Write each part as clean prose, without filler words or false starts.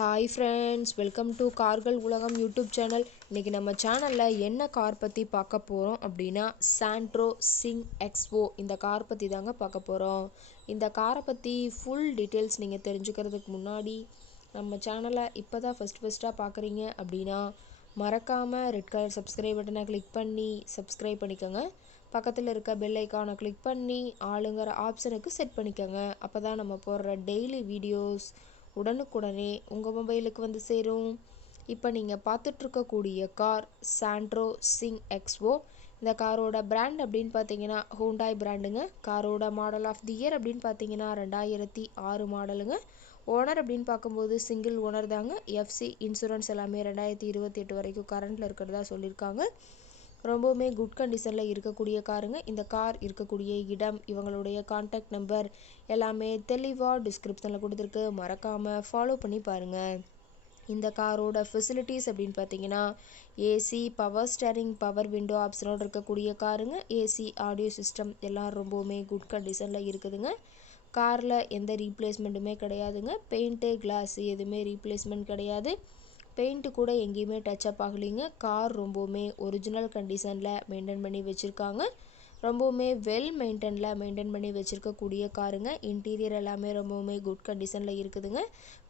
Hi friends, welcome to கார்கள் உலகம் YouTube channel. இன்றைக்கி நம்ம சேனலில் என்ன கார் பற்றி பார்க்க போகிறோம் அப்படின்னா சாண்ட்ரோ சிங் எக்ஸ்ஓ இந்த கார் பற்றி தாங்க பார்க்க போகிறோம். இந்த காரை பற்றி ஃபுல் டீட்டெயில்ஸ் நீங்கள் தெரிஞ்சுக்கிறதுக்கு முன்னாடி நம்ம சேனலை இப்போ தான் ஃபஸ்ட்டாக பார்க்குறீங்க அப்படின்னா மறக்காமல் ரெட் கலர் சப்ஸ்கிரைப் பட்டனை கிளிக் பண்ணி சப்ஸ்கிரைப் பண்ணிக்கோங்க. பக்கத்தில் இருக்க பெல் ஐக்கானை கிளிக் பண்ணி ஆளுங்கிற ஆப்ஷனுக்கு செட் பண்ணிக்கோங்க. அப்போ தான் நம்ம போடுற டெய்லி வீடியோஸ் உடனுக்குடனே உங்கள் மொபைலுக்கு வந்து சேரும். இப்போ நீங்கள் பார்த்துட்ருக்கக்கூடிய கார் சாண்ட்ரோ சிங் எக்ஸ்ஓ. இந்த காரோட பிராண்ட் அப்படின்னு பார்த்தீங்கன்னா ஹூண்டாய் பிராண்டுங்க. காரோட மாடல் ஆஃப் தி இயர் அப்படின்னு பார்த்தீங்கன்னா 2006 மாடலுங்க. ஓனர் அப்படின்னு பார்க்கும்போது சிங்கிள் ஓனர் தாங்க. எஃப்சி இன்சூரன்ஸ் எல்லாமே 2028 வரைக்கும் கரண்டில் இருக்கிறதா சொல்லியிருக்காங்க. ரொம்பவுமே குட் கண்டிஷனில் இருக்கக்கூடிய காருங்க. இந்த கார் இருக்கக்கூடிய இடம், இவங்களுடைய கான்டாக்ட் நம்பர் எல்லாமே தெளிவாக டிஸ்கிரிப்ஷனில் கொடுத்துருக்கு. மறக்காமல் ஃபாலோ பண்ணி பாருங்கள். இந்த காரோட ஃபெசிலிட்டிஸ் அப்படின்னு பார்த்தீங்கன்னா AC, power steering, power window ஆப்ஷனோடு இருக்கக்கூடிய காருங்க. ஏசி, ஆடியோ சிஸ்டம் எல்லாம் ரொம்பவுமே குட் கண்டிஷனில் இருக்குதுங்க. காரில் எந்த ரீப்ளேஸ்மெண்ட்டுமே கிடையாதுங்க. பெயிண்ட்டு, கிளாஸு எதுவுமே ரீப்ளேஸ்மெண்ட் கிடையாது. பெயிண்ட்டு கூட எங்கேயுமே டச்சப் ஆகலைங்க. கார் ரொம்பவுமே ஒரிஜினல் கண்டிஷனில் மெயின்டைன் பண்ணி வச்சுருக்காங்க. ரொம்பவுமே வெல் மெயின்டைன் பண்ணி வச்சுருக்கக்கூடிய காருங்க. இன்டீரியர் எல்லாமே ரொம்பவுமே குட் கண்டிஷனில் இருக்குதுங்க.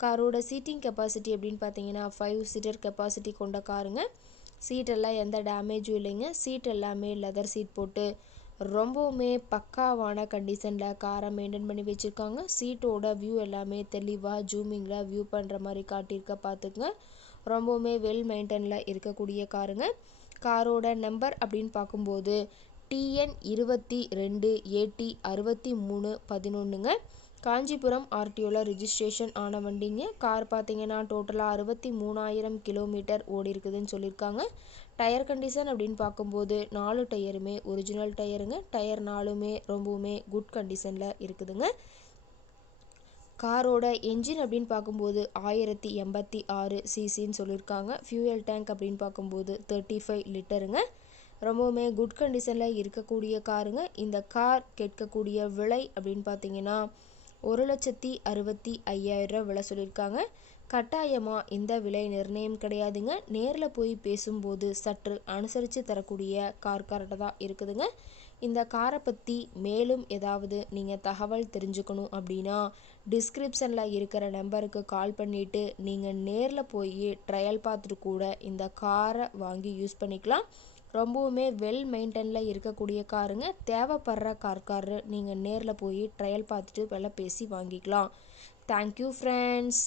காரோட சீட்டிங் கெப்பாசிட்டி அப்படின்னு பார்த்தீங்கன்னா 5 சீட்டர் கெப்பாசிட்டி கொண்ட காருங்க. சீட்டெல்லாம் எந்த டேமேஜும் இல்லைங்க. சீட் எல்லாமே லெதர் சீட் போட்டு ரொம்பவுமே பக்காவான கண்டிஷனில் காரை மெயின்டைன் பண்ணி வச்சுருக்காங்க. சீட்டோட வியூ எல்லாமே தெளிவாக ஜூமிங்கில் வியூ பண்ணுற மாதிரி காட்டியிருக்க பார்த்துக்குங்க. ரொம்பவுமே வெல் மெயின்டைனில் இருக்கக்கூடிய காருங்க. காரோட நம்பர் அப்படின்னு பார்க்கும்போது TN 22 AT 6311ங்க. காஞ்சிபுரம் ஆர்டிஓவில் ரிஜிஸ்ட்ரேஷன் ஆன வண்டிங்க. கார் பார்த்தீங்கன்னா டோட்டலாக 63,000 கிலோமீட்டர் ஓடி இருக்குதுன்னு சொல்லியிருக்காங்க. டயர் கண்டிஷன் அப்படின்னு பார்க்கும்போது 4 டயருமே ஒரிஜினல் டயருங்க. டயர் 4மே ரொம்பவுமே குட் கண்டிஷனில் இருக்குதுங்க. காரோட என்ஜின் அப்படின்னு பார்க்கும்போது 1086 சிசின்னு சொல்லியிருக்காங்க. ஃபியூயல் டேங்க் அப்படின்னு பார்க்கும்போது 35 லிட்டருங்க. ரொம்பவுமே குட் கண்டிஷனில் இருக்கக்கூடிய காருங்க. இந்த கார் கேட்கக்கூடிய விலை அப்படின்னு பார்த்தீங்கன்னா 1,65,000 விலை சொல்லியிருக்காங்க. கட்டாயமாக இந்த விலை நிர்ணயம் கிடையாதுங்க. நேரில் போய் பேசும்போது சற்று அனுசரித்து தரக்கூடிய கார்கிட்ட தான் இருக்குதுங்க. இந்த காரை பற்றி மேலும் ஏதாவது நீங்கள் தகவல் தெரிஞ்சுக்கணும் அப்படின்னா டிஸ்கிரிப்ஷனில் இருக்கிற நம்பருக்கு கால் பண்ணிவிட்டு நீங்கள் நேரில் போய் ட்ரையல் பார்த்துட்டு கூட இந்த காரை வாங்கி யூஸ் பண்ணிக்கலாம். ரொம்பவுமே வெல் மெயின்டைனில் இருக்கக்கூடிய காருங்க. தேவைப்படுற கார்காரரு நீங்கள் நேரில் போய் ட்ரையல் பார்த்துட்டு விலை பேசி வாங்கிக்கலாம். Thank you friends.